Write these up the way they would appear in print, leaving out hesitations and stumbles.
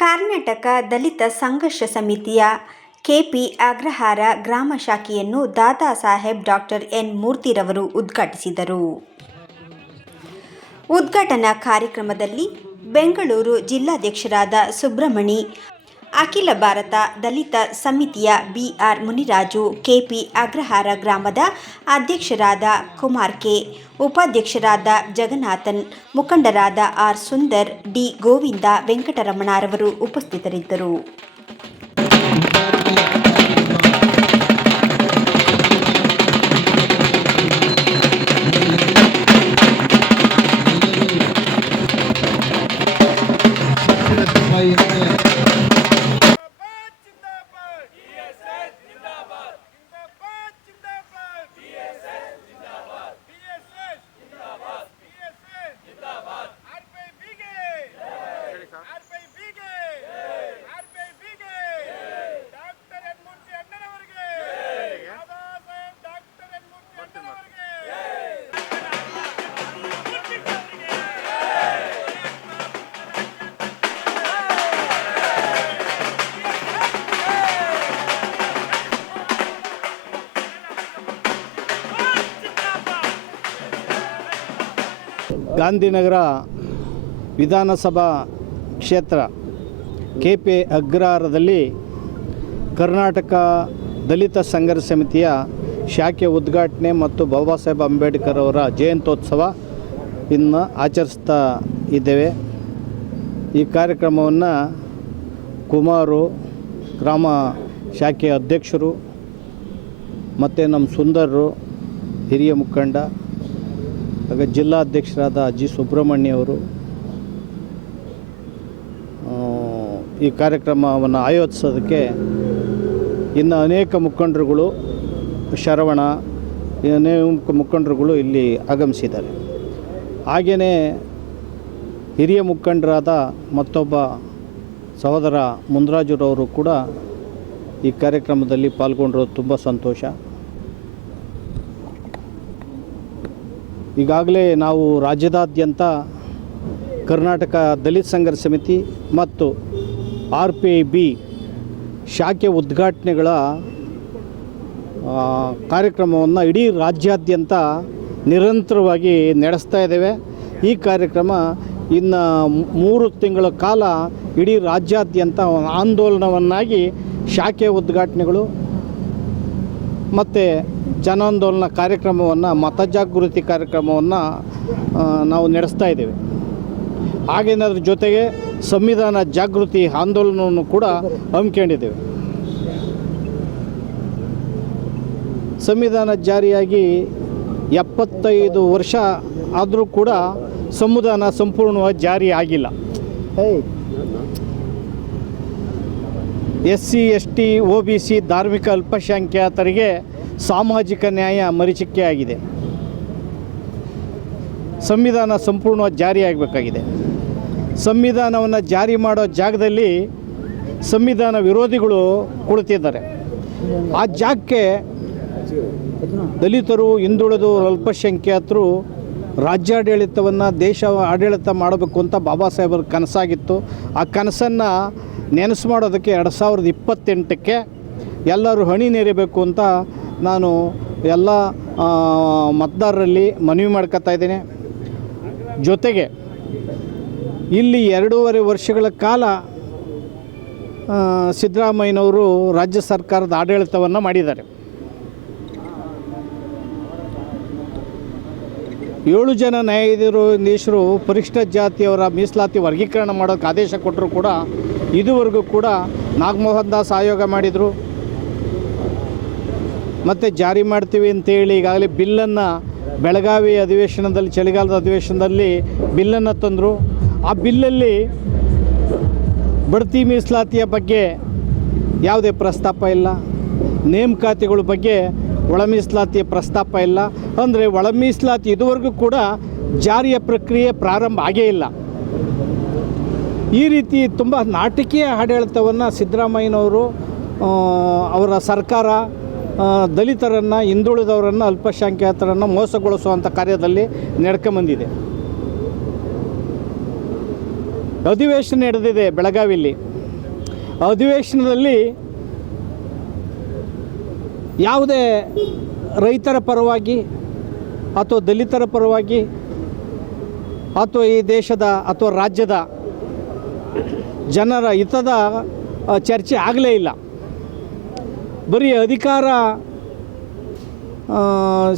ಕರ್ನಾಟಕ ದಲಿತ ಸಂಘರ್ಷ ಸಮಿತಿಯ ಕೆಪಿ ಅಗ್ರಹಾರ ಗ್ರಾಮ ಶಾಖೆಯನ್ನು ದಾದಾ ಸಾಹೇಬ್ ಡಾಕ್ಟರ್ ಎನ್ ಮೂರ್ತಿರವರು ಉದ್ಘಾಟಿಸಿದರು. ಉದ್ಘಾಟನಾ ಕಾರ್ಯಕ್ರಮದಲ್ಲಿ ಬೆಂಗಳೂರು ಜಿಲ್ಲಾಧ್ಯಕ್ಷರಾದ ಸುಬ್ರಮಣಿ, ಅಖಿಲ ಭಾರತ ದಲಿತ ಸಮಿತಿಯ ಬಿಆರ್ ಮುನಿರಾಜು, ಕೆಪಿ ಅಗ್ರಹಾರ ಗ್ರಾಮದ ಅಧ್ಯಕ್ಷರಾದ ಕುಮಾರ್ ಕೆ, ಉಪಾಧ್ಯಕ್ಷರಾದ ಜಗನ್ನಾಥನ್, ಮುಖಂಡರಾದ ಆರ್ ಸುಂದರ್, ಡಿ ಗೋವಿಂದ, ವೆಂಕಟರಮಣರವರು ಉಪಸ್ಥಿತರಿದ್ದರು. ಗಾಂಧಿನಗರ ವಿಧಾನಸಭಾ ಕ್ಷೇತ್ರ ಕೆಪಿ ಅಗ್ರಹಾರದಲ್ಲಿ ಕರ್ನಾಟಕ ದಲಿತ ಸಂಘರ್ಷ ಸಮಿತಿಯ ಶಾಖೆ ಉದ್ಘಾಟನೆ ಮತ್ತು ಬಾಬಾ ಸಾಹೇಬ್ ಅಂಬೇಡ್ಕರ್ ಅವರ ಜಯಂತ್ಯೋತ್ಸವ ಇನ್ನು ಆಚರಿಸ್ತಾ ಇದ್ದೇವೆ. ಈ ಕಾರ್ಯಕ್ರಮವನ್ನು ಕುಮಾರು ಗ್ರಾಮ ಶಾಖೆಯ ಅಧ್ಯಕ್ಷರು ಮತ್ತು ನಮ್ಮ ಸುಂದರರು, ಹಿರಿಯ ಮುಖಂಡ ಹಾಗೆ ಜಿಲ್ಲಾಧ್ಯಕ್ಷರಾದ ಜಿ ಸುಬ್ರಹ್ಮಣ್ಯವರು ಈ ಕಾರ್ಯಕ್ರಮವನ್ನು ಆಯೋಜಿಸೋದಕ್ಕೆ ಇನ್ನು ಅನೇಕ ಮುಖಂಡರುಗಳು, ಶರವಣ, ಅನೇಕ ಮುಖಂಡರುಗಳು ಇಲ್ಲಿ ಆಗಮಿಸಿದ್ದಾರೆ. ಹಾಗೆಯೇ ಹಿರಿಯ ಮುಖಂಡರಾದ ಮತ್ತೊಬ್ಬ ಸಹೋದರ ಮುನ್ರಾಜುರವರು ಕೂಡ ಈ ಕಾರ್ಯಕ್ರಮದಲ್ಲಿ ಪಾಲ್ಗೊಂಡಿರೋದು ತುಂಬ ಸಂತೋಷ. ಈಗಾಗಲೇ ನಾವು ರಾಜ್ಯದಾದ್ಯಂತ ಕರ್ನಾಟಕ ದಲಿತ ಸಂಘರ್ಷ ಸಮಿತಿ ಮತ್ತು RPIB ಶಾಖೆ ಉದ್ಘಾಟನೆಗಳ ಕಾರ್ಯಕ್ರಮವನ್ನು ಇಡೀ ರಾಜ್ಯಾದ್ಯಂತ ನಿರಂತರವಾಗಿ ನಡೆಸ್ತಾ ಇದ್ದೇವೆ. ಈ ಕಾರ್ಯಕ್ರಮ ಇನ್ನು 3 ತಿಂಗಳ ಕಾಲ ಇಡೀ ರಾಜ್ಯಾದ್ಯಂತ ಆಂದೋಲನವನ್ನಾಗಿ ಶಾಖೆ ಉದ್ಘಾಟನೆಗಳು ಮತ್ತು ಜನಾಂದೋಲನ ಕಾರ್ಯಕ್ರಮವನ್ನು, ಮತಜಾಗೃತಿ ಕಾರ್ಯಕ್ರಮವನ್ನು ನಾವು ನಡೆಸ್ತಾ ಇದ್ದೇವೆ. ಹಾಗೆಯೇ ಅದರ ಜೊತೆಗೆ ಸಂವಿಧಾನ ಜಾಗೃತಿ ಆಂದೋಲನವನ್ನು ಕೂಡ ಹಮ್ಮಿಕೊಂಡಿದ್ದೇವೆ. ಸಂವಿಧಾನ ಜಾರಿಯಾಗಿ 75 ವರ್ಷ ಆದರೂ ಕೂಡ ಸಂವಿಧಾನ ಸಂಪೂರ್ಣವಾಗಿ ಜಾರಿ ಆಗಿಲ್ಲ. SC ST OBC ಧಾರ್ಮಿಕ ಅಲ್ಪಸಂಖ್ಯಾತರಿಗೆ ಸಾಮಾಜಿಕ ನ್ಯಾಯ ಮರೀಚಿಕೆಯಾಗಿದೆ. ಸಂವಿಧಾನ ಸಂಪೂರ್ಣವಾಗಿ ಜಾರಿಯಾಗಬೇಕಾಗಿದೆ. ಸಂವಿಧಾನವನ್ನು ಜಾರಿ ಮಾಡೋ ಜಾಗದಲ್ಲಿ ಸಂವಿಧಾನ ವಿರೋಧಿಗಳು ಕುಳಿತಿದ್ದಾರೆ. ಆ ಜಾಗಕ್ಕೆ ದಲಿತರು, ಹಿಂದುಳಿದು, ಅಲ್ಪಸಂಖ್ಯಾತರು ರಾಜ್ಯಾಡಳಿತವನ್ನು, ದೇಶ ಆಡಳಿತ ಮಾಡಬೇಕು ಅಂತ ಬಾಬಾ ಸಾಹೇಬರ ಕನಸಾಗಿತ್ತು. ಆ ಕನಸನ್ನು ನೆನಸು ಮಾಡೋದಕ್ಕೆ 2028ಕ್ಕೆ ಎಲ್ಲರೂ ಹಣಿ ನೆರೆಯಬೇಕು ಅಂತ ನಾನು ಎಲ್ಲ ಮತದಾರರಲ್ಲಿ ಮನವಿ ಮಾಡ್ಕೊತಾ ಇದ್ದೇನೆ. ಜೊತೆಗೆ ಇಲ್ಲಿ 2.5 ವರ್ಷಗಳ ಕಾಲ ಸಿದ್ದರಾಮಯ್ಯನವರು ರಾಜ್ಯ ಸರ್ಕಾರದ ಆಡಳಿತವನ್ನು ಮಾಡಿದ್ದಾರೆ. 7 ಜನ ನ್ಯಾಯಾಧೀಶರು ಪರಿಶಿಷ್ಟ ಜಾತಿಯವರ ಮೀಸಲಾತಿ ವರ್ಗೀಕರಣ ಮಾಡೋಕ್ಕೆ ಆದೇಶ ಕೊಟ್ಟರು ಕೂಡ ಇದುವರೆಗೂ ಕೂಡ ನಾಗಮೋಹನ್ ದಾಸ್ ಆಯೋಗ ಮಾಡಿದರು ಮತ್ತು ಜಾರಿ ಮಾಡ್ತೀವಿ ಅಂತೇಳಿ ಈಗಾಗಲೇ ಬಿಲ್ಲನ್ನು ಬೆಳಗಾವಿ ಅಧಿವೇಶನದಲ್ಲಿ, ಚಳಿಗಾಲದ ಅಧಿವೇಶನದಲ್ಲಿ ಬಿಲ್ಲನ್ನು ತಂದರು. ಆ ಬಿಲ್ಲಲ್ಲಿ ಬಡ್ತಿ ಮೀಸಲಾತಿಯ ಬಗ್ಗೆ ಯಾವುದೇ ಪ್ರಸ್ತಾಪ ಇಲ್ಲ. ನೇಮಕಾತಿಗಳ ಬಗ್ಗೆ ಒಳ ಮೀಸಲಾತಿಯ ಪ್ರಸ್ತಾಪ ಇಲ್ಲ. ಅಂದರೆ ಒಳ ಮೀಸಲಾತಿ ಇದುವರೆಗೂ ಕೂಡ ಜಾರಿಯ ಪ್ರಕ್ರಿಯೆ ಪ್ರಾರಂಭ ಆಗೇ ಇಲ್ಲ. ಈ ರೀತಿ ತುಂಬ ನಾಟಕೀಯ ಆಡಳಿತವನ್ನು ಸಿದ್ದರಾಮಯ್ಯನವರು, ಅವರ ಸರ್ಕಾರ ದಲಿತರನ್ನು, ಹಿಂದುಳಿದವರನ್ನು, ಅಲ್ಪಸಂಖ್ಯಾತರನ್ನು ಮೋಸಗೊಳಿಸುವಂಥ ಕಾರ್ಯದಲ್ಲಿ ನಡ್ಕೊಂಬಂದಿದೆ. ಅಧಿವೇಶನ ನಡೆದಿದೆ ಬೆಳಗಾವಿಯಲ್ಲಿ. ಅಧಿವೇಶನದಲ್ಲಿ ಯಾವುದೇ ರೈತರ ಪರವಾಗಿ ಅಥವಾ ದಲಿತರ ಪರವಾಗಿ ಅಥವಾ ಈ ದೇಶದ ಅಥವಾ ರಾಜ್ಯದ ಜನರ ಹಿತದ ಚರ್ಚೆ ಆಗಲೇ ಇಲ್ಲ. ಬರೀ ಅಧಿಕಾರ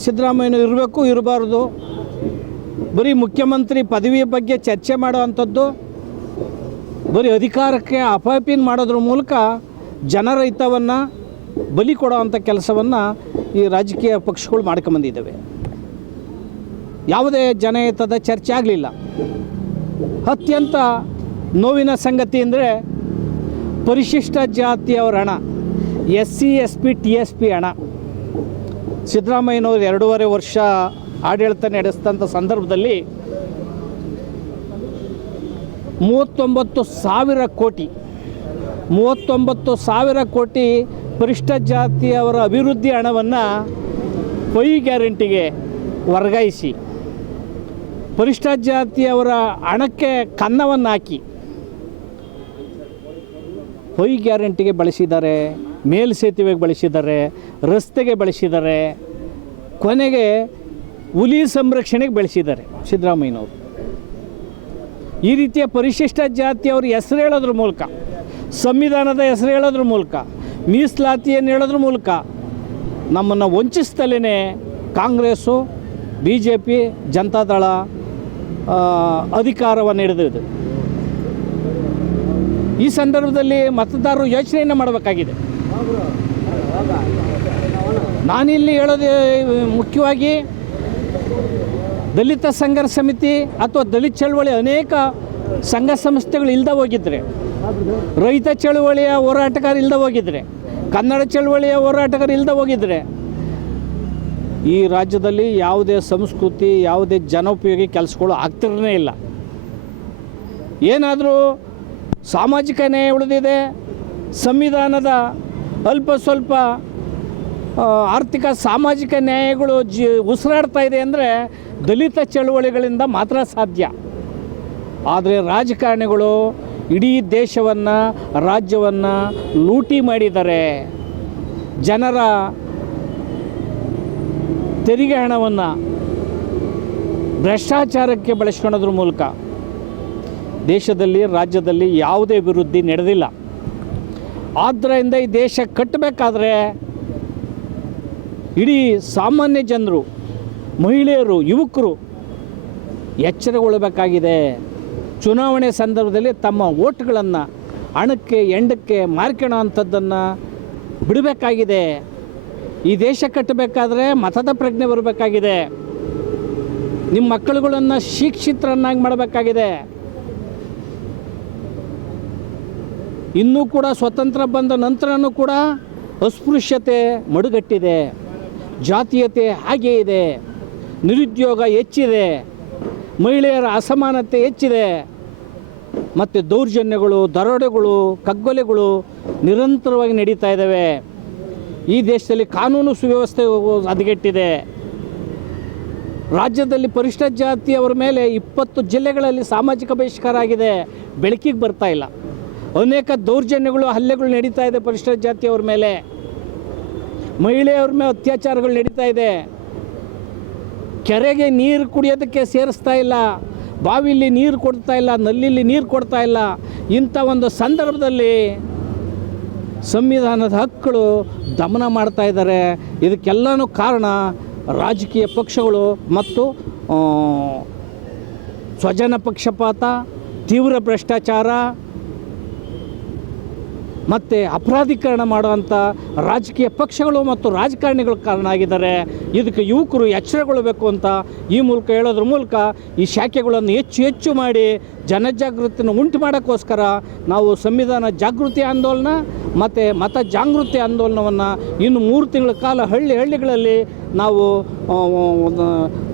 ಸಿದ್ದರಾಮಯ್ಯ ಇರಬೇಕು ಇರಬಾರ್ದು, ಬರೀ ಮುಖ್ಯಮಂತ್ರಿ ಪದವಿಯ ಬಗ್ಗೆ ಚರ್ಚೆ ಮಾಡೋವಂಥದ್ದು, ಬರೀ ಅಧಿಕಾರಕ್ಕೆ ಅಪೀಲ್ ಮಾಡೋದ್ರ ಮೂಲಕ ಜನರ ಹಿತವನ್ನು ಬಲಿ ಕೊಡೋವಂಥ ಕೆಲಸವನ್ನು ಈ ರಾಜಕೀಯ ಪಕ್ಷಗಳು ಮಾಡ್ಕೊಂಬಂದಿದ್ದಾವೆ. ಯಾವುದೇ ಜನಹಿತದ ಚರ್ಚೆ ಆಗಲಿಲ್ಲ. ಅತ್ಯಂತ ನೋವಿನ ಸಂಗತಿ ಅಂದರೆ ಪರಿಶಿಷ್ಟ ಜಾತಿಯವರ ಹಣ, SC ST TSP ಹಣ ಸಿದ್ದರಾಮಯ್ಯನವರು 2.5 ವರ್ಷ ಆಡಳಿತ ನಡೆಸಿದಂಥ ಸಂದರ್ಭದಲ್ಲಿ 39,000 ಕೋಟಿ ಪರಿಶಿಷ್ಟ ಜಾತಿಯವರ ಅಭಿವೃದ್ಧಿ ಹಣವನ್ನು 5 ಗ್ಯಾರಂಟಿಗೆ ವರ್ಗಾಯಿಸಿ ಪರಿಶಿಷ್ಟ ಜಾತಿಯವರ ಹಣಕ್ಕೆ ಕನ್ನವನ್ನು ಹಾಕಿ 5 ಗ್ಯಾರಂಟಿಗೆ ಬಳಸಿದ್ದಾರೆ, ಮೇಲ್ಸೇತುವೆಗೆ ಬಳಸಿದ್ದಾರೆ, ರಸ್ತೆಗೆ ಬಳಸಿದ್ದಾರೆ, ಕೊನೆಗೆ ಹುಲಿ ಸಂರಕ್ಷಣೆಗೆ ಬಳಸಿದ್ದಾರೆ ಸಿದ್ದರಾಮಯ್ಯನವರು. ಈ ರೀತಿಯ ಪರಿಶಿಷ್ಟ ಜಾತಿಯವರು ಹೆಸರು ಹೇಳೋದ್ರ ಮೂಲಕ, ಸಂವಿಧಾನದ ಹೆಸರು ಹೇಳೋದ್ರ ಮೂಲಕ, ಮೀಸಲಾತಿಯನ್ನು ಹೇಳೋದ್ರ ಮೂಲಕ ನಮ್ಮನ್ನು ವಂಚಿಸ್ತಲೇ ಕಾಂಗ್ರೆಸ್ಸು, BJP, ಜನತಾದಳ ಅಧಿಕಾರವನ್ನು ಹಿಡಿದಿದೆ. ಈ ಸಂದರ್ಭದಲ್ಲಿ ಮತದಾರರು ಯೋಚನೆಯನ್ನು ಮಾಡಬೇಕಾಗಿದೆ. ನಾನಿಲ್ಲಿ ಹೇಳೋದು ಮುಖ್ಯವಾಗಿ ದಲಿತ ಸಂಘರ್ಷ ಸಮಿತಿ ಅಥವಾ ದಲಿತ ಚಳವಳಿ ಅನೇಕ ಸಂಘ ಸಂಸ್ಥೆಗಳು ಇಲ್ಲದೆ ಹೋಗಿದ್ರೆ, ರೈತ ಚಳವಳಿಯ ಹೋರಾಟಗಾರ ಇಲ್ಲದೆ ಹೋಗಿದ್ರೆ, ಕನ್ನಡ ಚಳವಳಿಯ ಹೋರಾಟಗಾರ ಇಲ್ಲದೆ ಹೋಗಿದ್ರೆ ಈ ರಾಜ್ಯದಲ್ಲಿ ಯಾವುದೇ ಸಂಸ್ಕೃತಿ, ಯಾವುದೇ ಜನೋಪಯೋಗಿ ಕೆಲಸಗಳು ಆಗ್ತಿರನೇ ಇಲ್ಲ. ಏನಾದರೂ ಸಾಮಾಜಿಕ ನ್ಯಾಯ ಉಳಿದಿದೆ, ಸಂವಿಧಾನದ ಅಲ್ಪ ಸ್ವಲ್ಪ ಆರ್ಥಿಕ ಸಾಮಾಜಿಕ ನ್ಯಾಯಗಳು ಉಸಿರಾಡ್ತಾ ಇದೆ ಅಂದರೆ ದಲಿತ ಚಳವಳಿಗಳಿಂದ ಮಾತ್ರ ಸಾಧ್ಯ. ಆದರೆ ರಾಜಕಾರಣಿಗಳು ಇಡೀ ದೇಶವನ್ನು, ರಾಜ್ಯವನ್ನು ಲೂಟಿ ಮಾಡಿದ್ದಾರೆ. ಜನರ ತೆರಿಗೆ ಹಣವನ್ನು ಭ್ರಷ್ಟಾಚಾರಕ್ಕೆ ಬಳಸ್ಕೊಳ್ಳೋದ್ರ ಮೂಲಕ ದೇಶದಲ್ಲಿ, ರಾಜ್ಯದಲ್ಲಿ ಯಾವುದೇ ಅಭಿವೃದ್ಧಿ ನಡೆದಿಲ್ಲ. ಆದ್ದರಿಂದ ಈ ದೇಶ ಕಟ್ಟಬೇಕಾದ್ರೆ ಇಡೀ ಸಾಮಾನ್ಯ ಜನರು, ಮಹಿಳೆಯರು, ಯುವಕರು ಎಚ್ಚರಗೊಳ್ಳಬೇಕಾಗಿದೆ. ಚುನಾವಣೆ ಸಂದರ್ಭದಲ್ಲಿ ತಮ್ಮ ಓಟ್ಗಳನ್ನು ಹಣಕ್ಕೆ, ಎಂಡಕ್ಕೆ ಮಾರ್ಕೊಳ್ಳೋ ಅಂಥದ್ದನ್ನು ಬಿಡಬೇಕಾಗಿದೆ. ಈ ದೇಶ ಕಟ್ಟಬೇಕಾದ್ರೆ ಮತದ ಪ್ರಜ್ಞೆ ಬರಬೇಕಾಗಿದೆ. ನಿಮ್ಮ ಮಕ್ಕಳುಗಳನ್ನು ಶಿಕ್ಷಿತರನ್ನಾಗಿ ಮಾಡಬೇಕಾಗಿದೆ. ಇನ್ನೂ ಕೂಡ ಸ್ವತಂತ್ರ ಬಂದ ನಂತರನೂ ಕೂಡ ಅಸ್ಪೃಶ್ಯತೆ ಮಡುಗಟ್ಟಿದೆ, ಜಾತೀಯತೆ ಹಾಗೇ ಇದೆ, ನಿರುದ್ಯೋಗ ಹೆಚ್ಚಿದೆ, ಮಹಿಳೆಯರ ಅಸಮಾನತೆ ಹೆಚ್ಚಿದೆ, ಮತ್ತು ದೌರ್ಜನ್ಯಗಳು, ದರೋಡೆಗಳು, ಕಗ್ಗೊಲೆಗಳು ನಿರಂತರವಾಗಿ ನಡೀತಾ ಇದ್ದಾವೆ. ಈ ದೇಶದಲ್ಲಿ ಕಾನೂನು ಸುವ್ಯವಸ್ಥೆ ಹದಗೆಟ್ಟಿದೆ. ರಾಜ್ಯದಲ್ಲಿ ಪರಿಶಿಷ್ಟ ಜಾತಿಯವರ ಮೇಲೆ 20 ಜಿಲ್ಲೆಗಳಲ್ಲಿ ಸಾಮಾಜಿಕ ಬಹಿಷ್ಕಾರ ಆಗಿದೆ, ಬೆಳಕಿಗೆ ಬರ್ತಾ ಇಲ್ಲ. ಅನೇಕ ದೌರ್ಜನ್ಯಗಳು, ಹಲ್ಲೆಗಳು ನಡೀತಾ ಇದೆ ಪರಿಶಿಷ್ಟ ಜಾತಿಯವರ ಮೇಲೆ. ಮಹಿಳೆಯವ್ರ ಮೇಲೆ ಅತ್ಯಾಚಾರಗಳು ನಡೀತಾ ಇದೆ. ಕೆರೆಗೆ ನೀರು ಕುಡಿಯೋದಕ್ಕೆ ಸೇರಿಸ್ತಾ ಇಲ್ಲ, ಬಾವಿಲಿ ನೀರು ಕೊಡ್ತಾ ಇಲ್ಲ, ನಲ್ಲಿಲಿ ನೀರು ಕೊಡ್ತಾ ಇಲ್ಲ. ಇಂಥ ಒಂದು ಸಂದರ್ಭದಲ್ಲಿ ಸಂವಿಧಾನದ ಹಕ್ಕುಗಳು ದಮನ ಮಾಡ್ತಾ ಇದ್ದಾರೆ. ಇದಕ್ಕೆಲ್ಲನೂ ಕಾರಣ ರಾಜಕೀಯ ಪಕ್ಷಗಳು ಮತ್ತು ಸ್ವಜನ ಪಕ್ಷಪಾತ, ತೀವ್ರ ಭ್ರಷ್ಟಾಚಾರ ಮತ್ತು ಅಪರಾಧೀಕರಣ ಮಾಡುವಂಥ ರಾಜಕೀಯ ಪಕ್ಷಗಳು ಮತ್ತು ರಾಜಕಾರಣಿಗಳು ಕಾರಣ ಆಗಿದ್ದಾರೆ. ಇದಕ್ಕೆ ಯುವಕರು ಎಚ್ಚರಗೊಳ್ಳಬೇಕು ಅಂತ ಈ ಮೂಲಕ ಹೇಳೋದ್ರ ಮೂಲಕ ಈ ಶಾಖೆಗಳನ್ನು ಹೆಚ್ಚು ಮಾಡಿ ಜನಜಾಗೃತಿಯನ್ನು ಉಂಟು ಮಾಡೋಕ್ಕೋಸ್ಕರ ನಾವು ಸಂವಿಧಾನ ಜಾಗೃತಿ ಆಂದೋಲನ ಮತ್ತು ಮತ ಜಾಗೃತಿ ಆಂದೋಲನವನ್ನು ಇನ್ನು 3 ತಿಂಗಳ ಕಾಲ ಹಳ್ಳಿಗಳಲ್ಲಿ ನಾವು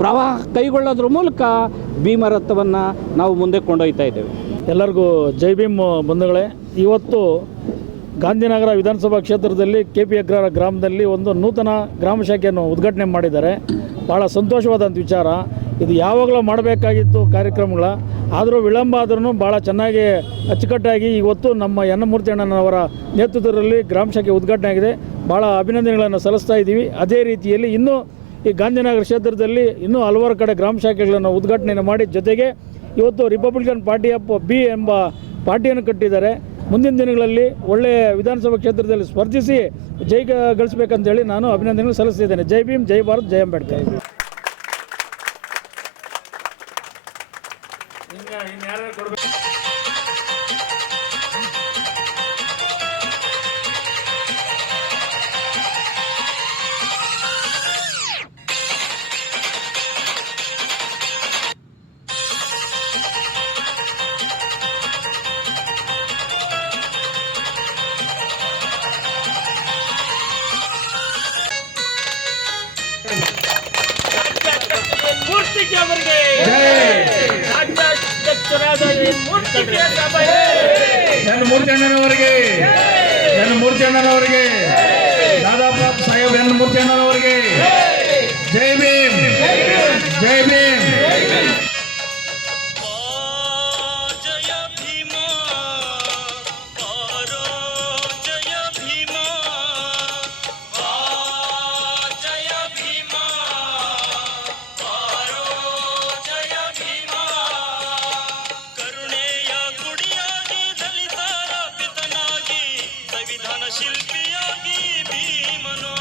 ಪ್ರವಾಹ ಕೈಗೊಳ್ಳೋದ್ರ ಮೂಲಕ ಭೀಮರಥವನ್ನು ನಾವು ಮುಂದೆ ಕೊಂಡೊಯ್ತಾ ಇದ್ದೇವೆ. ಎಲ್ಲರಿಗೂ ಜೈ ಭೀಮ್ ಬಂಧುಗಳೇ. ಇವತ್ತು ಗಾಂಧಿನಗರ ವಿಧಾನಸಭಾ ಕ್ಷೇತ್ರದಲ್ಲಿ KP ಅಗ್ರಹಾರ ಗ್ರಾಮದಲ್ಲಿ ಒಂದು ನೂತನ ಗ್ರಾಮ ಶಾಖೆಯನ್ನು ಉದ್ಘಾಟನೆ ಮಾಡಿದ್ದಾರೆ. ಭಾಳ ಸಂತೋಷವಾದಂಥ ವಿಚಾರ ಇದು. ಯಾವಾಗಲೂ ಮಾಡಬೇಕಾಗಿತ್ತು ಕಾರ್ಯಕ್ರಮಗಳ. ಆದರೂ ವಿಳಂಬ ಆದ್ರೂ ಭಾಳ ಚೆನ್ನಾಗಿ ಅಚ್ಚುಕಟ್ಟಾಗಿ ಇವತ್ತು ನಮ್ಮ ಎನ್ ಮೂರ್ತಿ ಅಣ್ಣನವರ ನೇತೃತ್ವದಲ್ಲಿ ಗ್ರಾಮ ಶಾಖೆ ಉದ್ಘಾಟನೆ ಆಗಿದೆ. ಭಾಳ ಅಭಿನಂದನೆಗಳನ್ನು ಸಲ್ಲಿಸ್ತಾ ಇದ್ದೀವಿ. ಅದೇ ರೀತಿಯಲ್ಲಿ ಇನ್ನೂ ಈ ಗಾಂಧಿನಗರ ಕ್ಷೇತ್ರದಲ್ಲಿ ಇನ್ನೂ ಹಲವಾರು ಕಡೆ ಗ್ರಾಮ ಶಾಖೆಗಳನ್ನು ಉದ್ಘಾಟನೆಯನ್ನು ಮಾಡಿ, ಜೊತೆಗೆ ಇವತ್ತು ರಿಪಬ್ಲಿಕನ್ ಪಾರ್ಟಿ ಆಫ್ ಬಿ ಎಂಬ ಪಾರ್ಟಿಯನ್ನು ಕಟ್ಟಿದ್ದಾರೆ. ಮುಂದಿನ ದಿನಗಳಲ್ಲಿ ಒಳ್ಳೆಯ ವಿಧಾನಸಭಾ ಕ್ಷೇತ್ರದಲ್ಲಿ ಸ್ಪರ್ಧಿಸಿ ಜೈ ಗಳಿಸಬೇಕಂತೇಳಿ ನಾನು ಅಭಿನಂದನೆಗಳು ಸಲ್ಲಿಸ್ತಿದ್ದೇನೆ. ಜೈ ಭೀಮ್, ಜೈ ಭಾರತ್, ಜೈ ಅಂಬೇಡ್ಕರ್. ಮೂರ್ತಿ ಅಣ್ಣನವರಿಗೆ, ಮೂರ್ತಿ ಅಣ್ಣನವರಿಗೆ, ದಾದಾ ಸಾಹೇಬ್ ಮೂರ್ತಿ ಅಣ್ಣನವರಿಗೆ ಜೈ ಭೀಮ್, ಜೈ ಭೀಮ್. ಶಿಲ್ಪಿಯಾಗಿ ಭೀಮನೋ